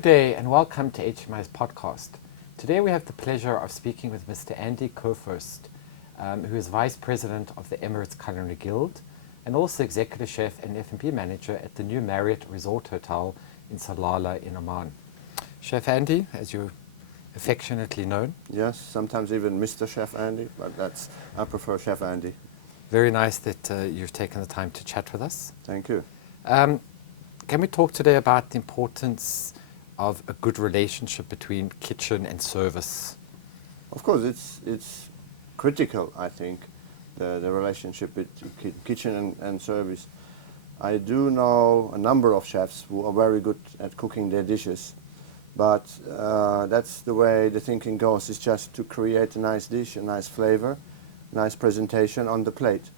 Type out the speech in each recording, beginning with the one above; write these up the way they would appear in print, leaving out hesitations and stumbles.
Good day and welcome to HTMi's podcast. Today we have the pleasure of speaking with Mr. Andy Kurfürst, who is Vice President of the Emirates Culinary Guild and also Executive Chef and F&B Manager at the new Marriott Resort Hotel in Salalah in Oman. Chef Andy, as you're affectionately known. Yes, sometimes even Mr. Chef Andy, but I prefer Chef Andy. Very nice that you've taken the time to chat with us. Thank you. Can we talk today about the importance of a good relationship between kitchen and service? Of course, it's critical, I think, the relationship between kitchen and service. I do know a number of chefs who are very good at cooking their dishes, but that's the way the thinking goes, is just to create a nice dish, a nice flavor, nice presentation on the plate.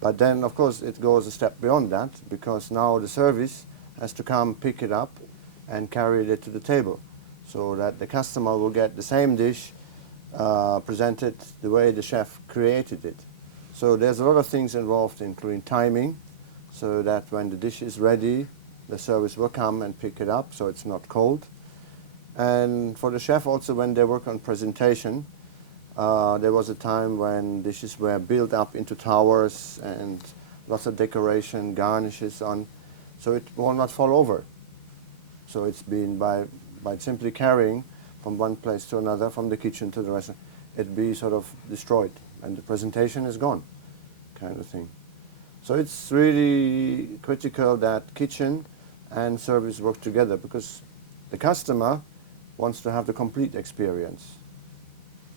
But then, of course, it goes a step beyond that, because now the service has to come pick it up and carry it to the table, so that the customer will get the same dish presented the way the chef created it. So there's a lot of things involved, including timing, so that when the dish is ready, the service will come and pick it up, so it's not cold. And for the chef also, when they work on presentation, there was a time when dishes were built up into towers and lots of decoration, garnishes on, so it will not fall over. So it's been by simply carrying from one place to another, from the kitchen to the restaurant, it be sort of destroyed and the presentation is gone, kind of thing. So it's really critical that kitchen and service work together, because the customer wants to have the complete experience.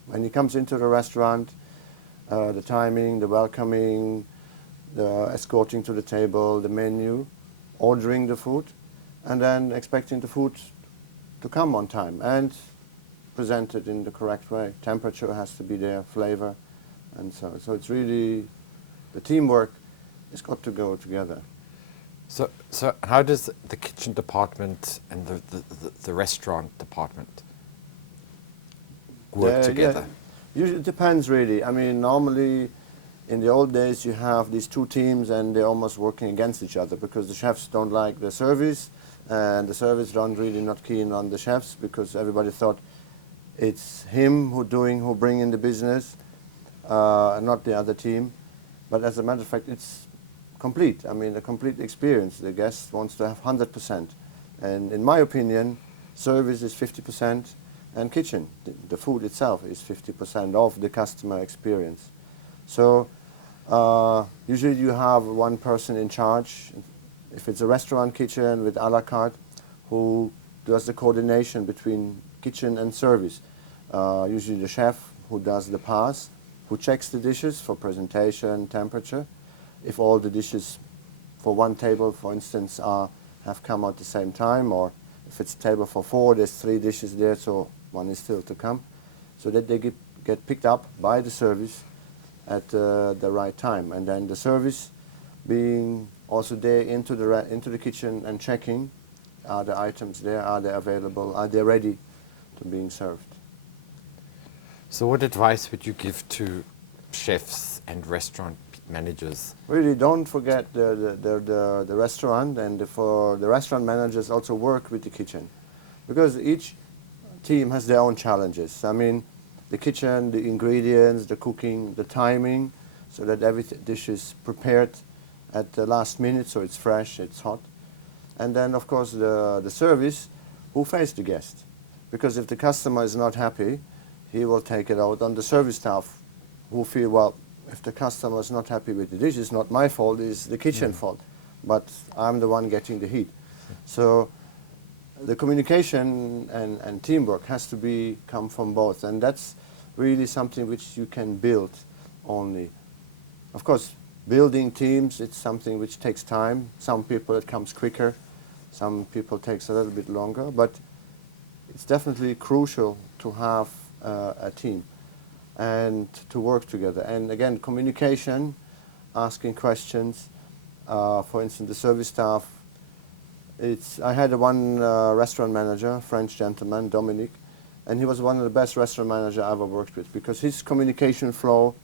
When he comes into the restaurant, the timing, the welcoming, the escorting to the table, the menu, ordering the food, and then expecting the food to come on time and presented in the correct way. Temperature has to be there, flavor, and so on. So it's really, the teamwork has got to go together. So how does the kitchen department and the restaurant department work together? Yeah. Usually it depends, really. I mean, normally in the old days you have these two teams and they're almost working against each other, because the chefs don't like the service and the service don't really not keen on the chefs, because everybody thought it's him who bring in the business, not the other team. But as a matter of fact, it's complete. I mean, a complete experience. The guest wants to have 100%. And in my opinion, service is 50% and kitchen, the food itself, is 50% of the customer experience. So usually you have one person in charge, if it's a restaurant kitchen with a la carte, who does the coordination between kitchen and service. Usually the chef who does the pass, who checks the dishes for presentation, temperature. If all the dishes for one table, for instance, have come out at the same time, or if it's a table for 4, there's 3 dishes there, so one is still to come, so that they get picked up by the service at the right time. And then the service being also there into the kitchen and checking, are the items there, are they available, are they ready to being served. So what advice would you give to chefs and restaurant managers? Really, don't forget the restaurant, and for the restaurant managers also work with the kitchen, because each team has their own challenges. I mean, the kitchen, the ingredients, the cooking, the timing, so that every dish is prepared at the last minute, so it's fresh, it's hot. And then, of course, the service, who face the guest. Because if the customer is not happy, he will take it out on the service staff, who feel, well, if the customer is not happy with the dish, it's not my fault, it's the kitchen fault. But I'm the one getting the heat. So the communication and teamwork has to come from both, and that's really something which you can build only. Of course, building teams, it's something which takes time. Some people it comes quicker, some people takes a little bit longer, but it's definitely crucial to have a team and to work together. And again, communication, asking questions. For instance, the service staff, I had one restaurant manager, French gentleman, Dominic, and he was one of the best restaurant managers I ever worked with, because his communication flow,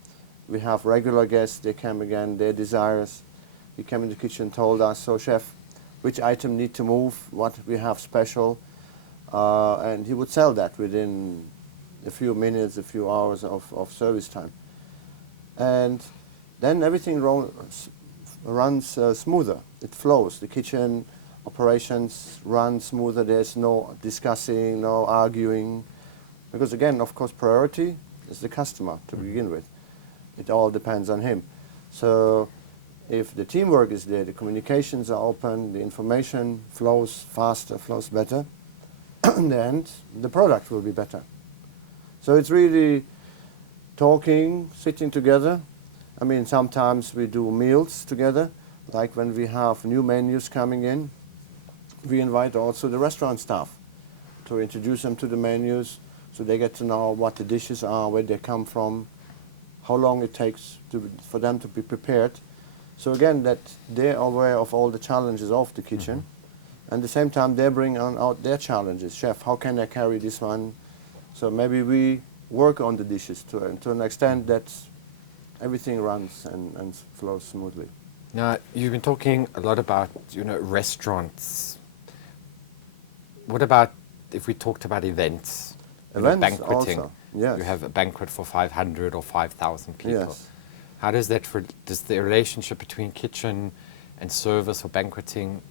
we have regular guests, they come again, their desires. He came in the kitchen, told us, so chef, which item need to move, what we have special, and he would sell that within a few minutes, a few hours of service time. And then everything runs smoother. It flows. The kitchen operations run smoother. There's no discussing, no arguing. Because again, of course, priority is the customer to begin with. It all depends on him. So if the teamwork is there, the communications are open, the information flows faster, flows better, and the product will be better. So it's really talking, sitting together. I mean, sometimes we do meals together, like when we have new menus coming in. We invite also the restaurant staff to introduce them to the menus so they get to know what the dishes are, where they come from, how long it takes for them to be prepared. So again, that they're aware of all the challenges of the kitchen. And at the same time, they bring out their challenges. Chef, how can I carry this one? So maybe we work on the dishes to an extent that everything runs and flows smoothly. Now, you've been talking a lot about, restaurants. What about if we talked about events? Events banqueting. also, yes. You have a banquet for 500 or 5,000 people. Yes. How does that, does the relationship between kitchen and service or banqueting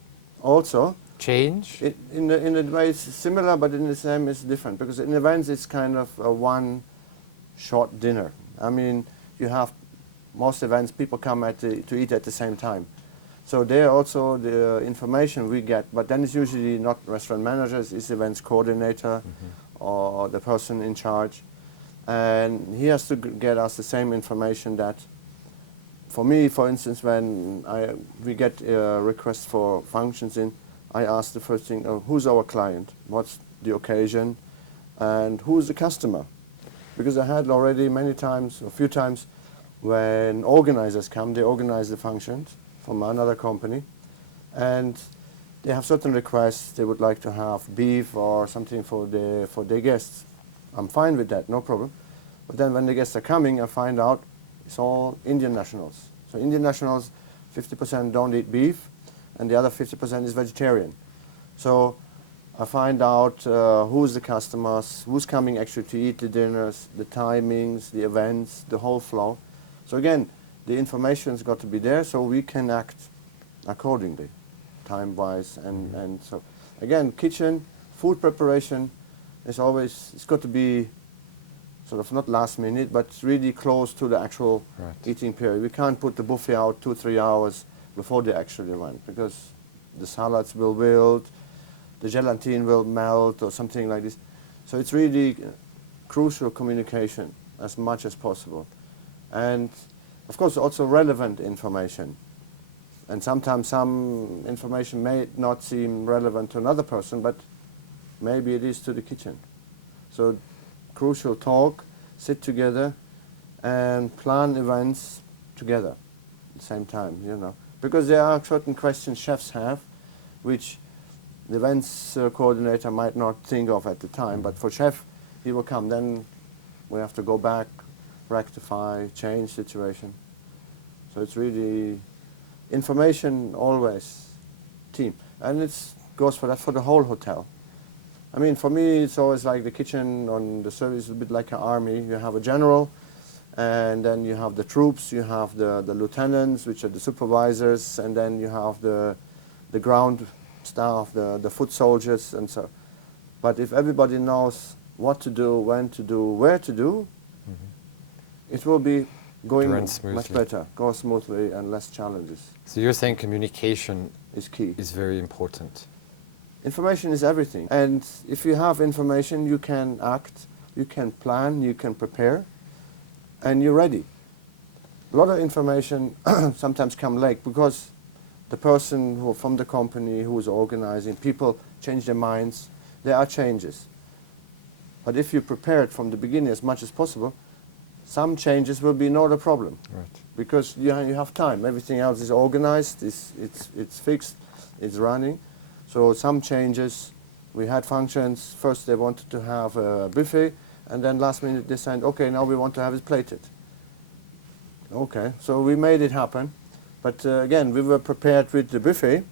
Also, change? in a way it's similar, but in the same it's different. Because in events it's kind of a one short dinner. I mean, you have most events, people come to eat at the same time. So there also the information we get, but then it's usually not restaurant managers, it's events coordinator or the person in charge. And he has to get us the same information that, for me, for instance, when we get requests for functions in, I ask the first thing, who's our client, what's the occasion, and who's the customer? Because I had already many times, a few times, when organizers come, they organize the functions from another company, and they have certain requests. They would like to have beef or something for their guests. I'm fine with that, no problem. But then when the guests are coming, I find out it's all Indian nationals. So Indian nationals, 50% don't eat beef, and the other 50% is vegetarian. So I find out who's the customers, who's coming actually to eat the dinners, the timings, the events, the whole flow. So again, the information's got to be there so we can act accordingly, time-wise. And so, again, kitchen, food preparation is always, it's got to be sort of not last minute, but really close to the actual eating period. We can't put the buffet out 2-3 hours before they actually went, because the salads will wilt, the gelatine will melt or something like this. So it's really crucial communication as much as possible. And of course also relevant information. And sometimes some information may not seem relevant to another person, but maybe it is to the kitchen. So crucial talk, sit together and plan events together at the same time, Because there are certain questions chefs have, which the events coordinator might not think of at the time, but for chef, he will come. Then we have to go back, rectify, change situation. So it's really information always team. And it goes for that for the whole hotel. I mean, for me, it's always like the kitchen on the service is a bit like an army. You have a general, and then you have the troops, you have the lieutenants, which are the supervisors, and then you have the ground staff, the foot soldiers, and so. But if everybody knows what to do, when to do, where to do, it will be going much better, go smoothly and less challenges. So you're saying communication is key. Is very important. Information is everything. And if you have information, you can act, you can plan, you can prepare, and you're ready. A lot of information sometimes come late because the person who from the company who is organizing, people change their minds. There are changes. But if you prepare it from the beginning as much as possible, some changes will be not a problem. Right. Because you have time. Everything else is organized, it's fixed, it's running. So some changes, we had functions, first they wanted to have a buffet, and then last minute they said, okay, now we want to have it plated. Okay, so we made it happen. But again, we were prepared with the buffet,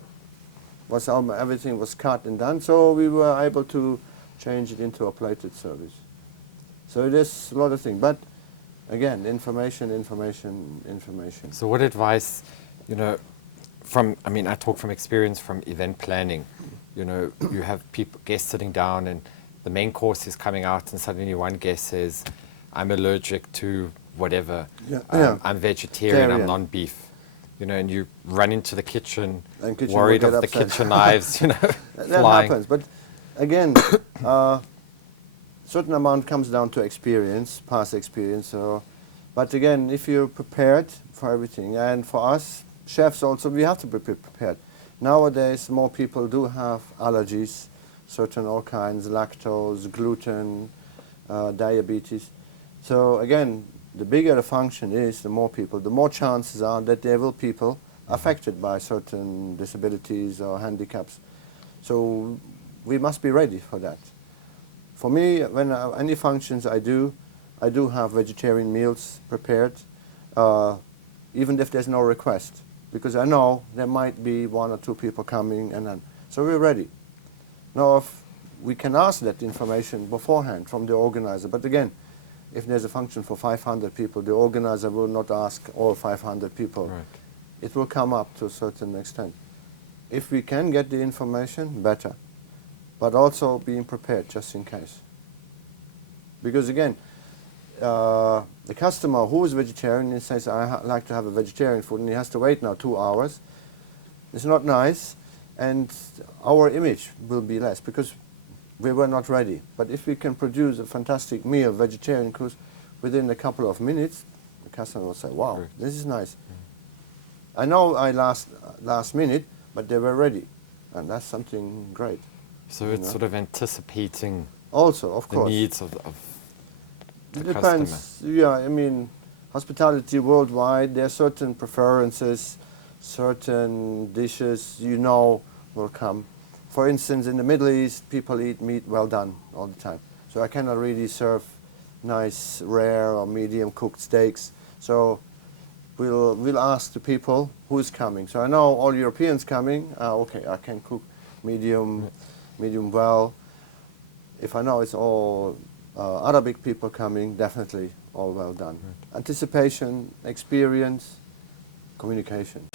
everything was cut and done, so we were able to change it into a plated service. So there's a lot of things, but again, information. So what advice, you know, I talk from experience from event planning. You know, you have guests sitting down and the main course is coming out and suddenly one guest says, I'm allergic to whatever, I'm vegetarian, I'm non-beef. You know, and you run into the kitchen worried of the kitchen knives, you know, that flying. happens, but again, certain amount comes down to experience, past experience. But again, if you're prepared for everything, and for us chefs also, we have to be prepared. Nowadays, more people do have allergies, certain all kinds, lactose, gluten, diabetes. So again, the bigger the function is, the more people, the more chances are that there will people affected by certain disabilities or handicaps. So we must be ready for that. For me, when any functions I do have vegetarian meals prepared, even if there's no request, because I know there might be 1 or 2 people coming, and then so we're ready. Now, if we can ask that information beforehand from the organizer, but again, if there's a function for 500 people, the organizer will not ask all 500 people. Right. It will come up to a certain extent. If we can get the information, better. But also being prepared just in case. Because again, the customer who is vegetarian and says, like to have a vegetarian food, and he has to wait now 2 hours. It's not nice, and our image will be less because we were not ready. But if we can produce a fantastic meal, vegetarian course, within a couple of minutes, the customer will say, wow, Correct. This is nice. I know I last minute, but they were ready, and that's something great. So it's sort of anticipating also, of the course, needs of the it depends. customer. Yeah, I mean, hospitality worldwide, there are certain preferences, certain dishes will come. For instance, in the Middle East, people eat meat well done all the time. So I cannot really serve nice, rare or medium cooked steaks. So we'll ask the people who is coming. So I know all Europeans coming. Okay, I can cook medium well. If I know it's all Arabic people coming, definitely all well done. Right. Anticipation, experience, communication.